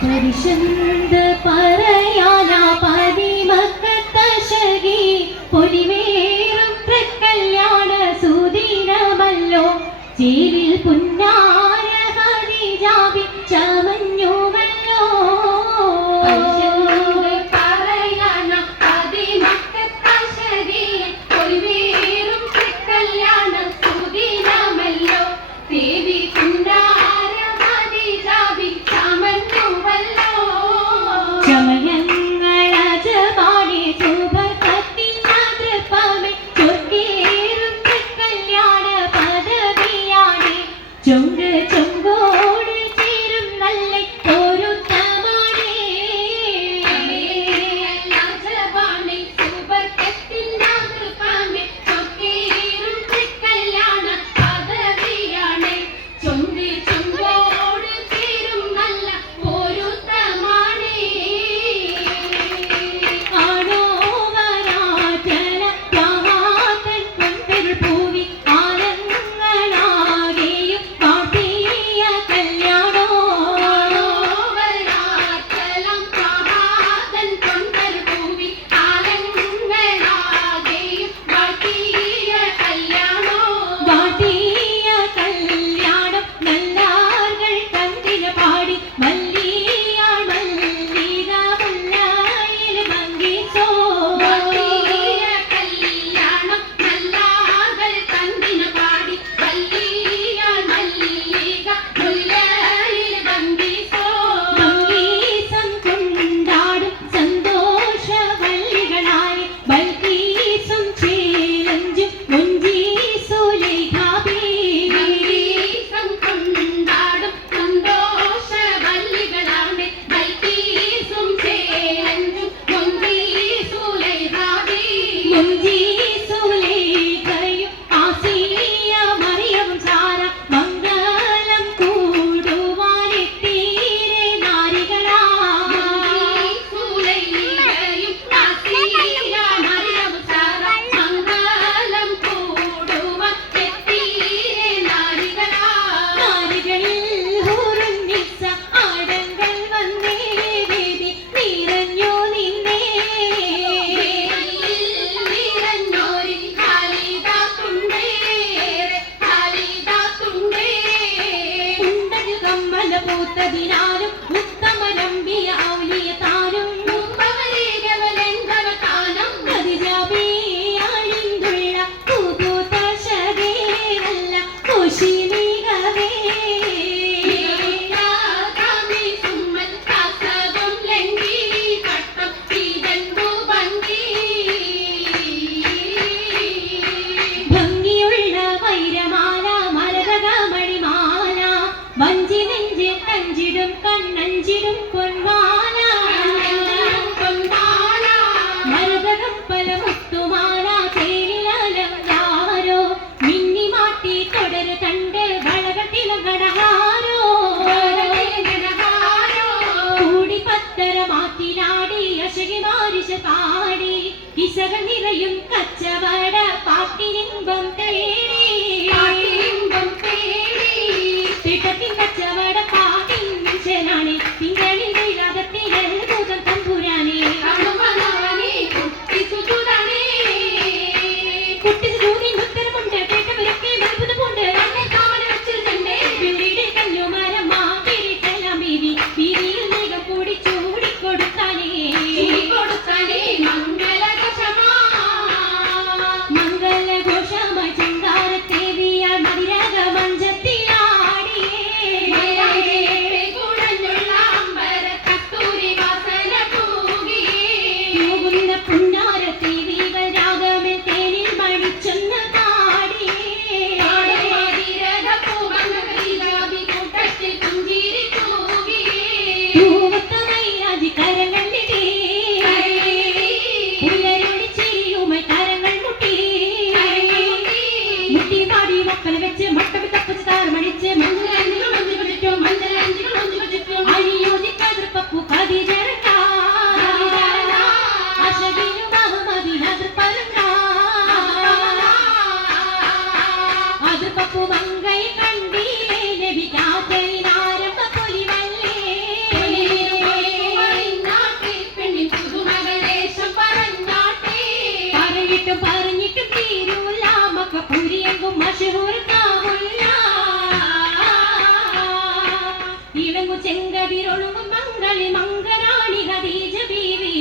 പരിശന്ത പറയാനാ പതിമക്കത്തശകി പൊലിവേറും പ്രകല്യാണ സുദിനമല്ലോ ചേരിൽ പുന്നാര ഹരിജാബി ചമഞ്ഞുവല്ലോ പറയാനാ പതിമക്കത്തശകി പൊലിവേറും പ്രകല്യാണ സുദിനമല്ലോ ദേവി പുന്നാര ഹരിജാബി ചമഞ്ഞുവല്ലോ ചമയങ്ങളജപാടി സുഭകത്തിൻ മാതൃപാമേ ചൊങ്കേറും കല്യാണ പദവിയാണേ ചൊങ്ക് ചൊങ്കോട് ചേരും നല്ല ഒരുത്തമാണേ ലജപാടി സുഭകത്തിൻ മാതൃപാമേ ചൊങ്കേറും കല്യാണ പദവിയാണേ ചൊങ്ക് ചൊങ്കോട് ചേരും നല്ല ഒരുത്തമാണേ ആണോ വരാചല ത്വാഹാതൻ പൊൻപെരുൾ പൂവി ആനങ്ങളാകെയും കാട്ടിയ കല്യാണോ ആണോ വരാചലം ത്വാഹാതൻ പൊൻപെരുൾ പൂവി ആനങ്ങളാകെയും കാട്ടിയ കല്യാണോ കാട്ടിയ കല്യാണം നല്ലാർകൾ കണ്ടിന് പാടി മല്ലിയാൾ മല്ലിക മുല്ലായിൽ മങ്കിസോ കാട്ടിയ കല്യാണം നല്ലാർകൾ കണ്ടിന് പാടി മല്ലിയാൾ മല്ലിക മുല്ലായിൽ മങ്കിസോ മങ്കീസം കൊണ്ടാടും സന്തോഷവല്ലികളായി ബൽക്കീസും ചേലഞ്ചും മുഞ്ചീസുലൈഖാബി മങ്കീസം കൊണ്ടാടും സന്തോഷവല്ലികളാണ് ബൽക്കീസും ചേലഞ്ചും മുഞ്ചീസുലൈഖാബി മുഞ്ചീസുലൈഖയും ആസിയ മറിയവും സാര മംഗളം കൂടുവാനെത്തീരെ നാരികളാ മുഞ്ചീസുലൈഖയും ആസിയ മറിയവും സാര മംഗളം കൂടുവാനെത്തീരെ നാരികളാ നാരികളിൽ ഹൂറുന്നിസ ആടങ്ങൾ വന്നേ വേദി നിറഞ്ഞു നിന്നേ നിറഞ്ഞോരി ഖാലിദാത്തുണ്ടേറെ ഖാലിദാത്തുണ്ടേ ഉണ്ടത് കമ്മല പൂത്തതിനാലും ഉത്തമനമ്പിയ ഔലിയതാനും ഉപവരേഖവലെന്തവതാനം ഖദിജാബിയാളിന്തുള്ള പൂതൂതശകേരല്ല കുശിനികവേ യാദാമി സുമ്മൽ കാസകം ലംഘി കട്ടം ഇതെന്തു ഭംഗി ഭംഗിയുള്ള വൈരമാല മരതകമണിമാല വഞ്ചി നെഞ്ചിൽ കഞ്ചിടും കണ്ണഞ്ചിടും പൊന്മാല പൊന്മാല മരതകം പല മുത്തുമാല തേരിലാലോ മിന്നിമാട്ടി തുടരു കണ്ട് വളകത്തിലും കടഹാരോ കൂടി പത്തര മാറ്റിലാടി അശകി മാരിശ പാടി ഇസക നിറയും കച്ചവട പാട്ടിനിമ്പം തേടി പാട്ടിനിമ്പം തേടി തിട്ടത്തിൻ കച്ചവട പാട്ടിൻ മനുഷ്യനാണ് തിങ്കളിൽ രാഗത്തിൽ അത്ഭുതം തമ്പുരാനെ കുട്ടിസുജൂതാണേ കുട്ടിസുജൂതിൻ ഉത്തരമുണ്ട് കേട്ടവരൊക്കെ അത്ഭുതമുണ്ട് കാമന വെച്ചിട്ടുണ്ട് വീടിയുടെ കല്ലുമരം മാതിരിട്ടെല്ലാം ബീവി ബീവിയിൽ മേഘം കൂടി ചൂടിക്കൊടുത്താനേ മംഗളഘോഷമായി ചിങ്കാരത്തേവിയാൽ ചെങ്കതിരൊഴുകും മംഗളി മംഗരാണി ഖദീജ ബീവി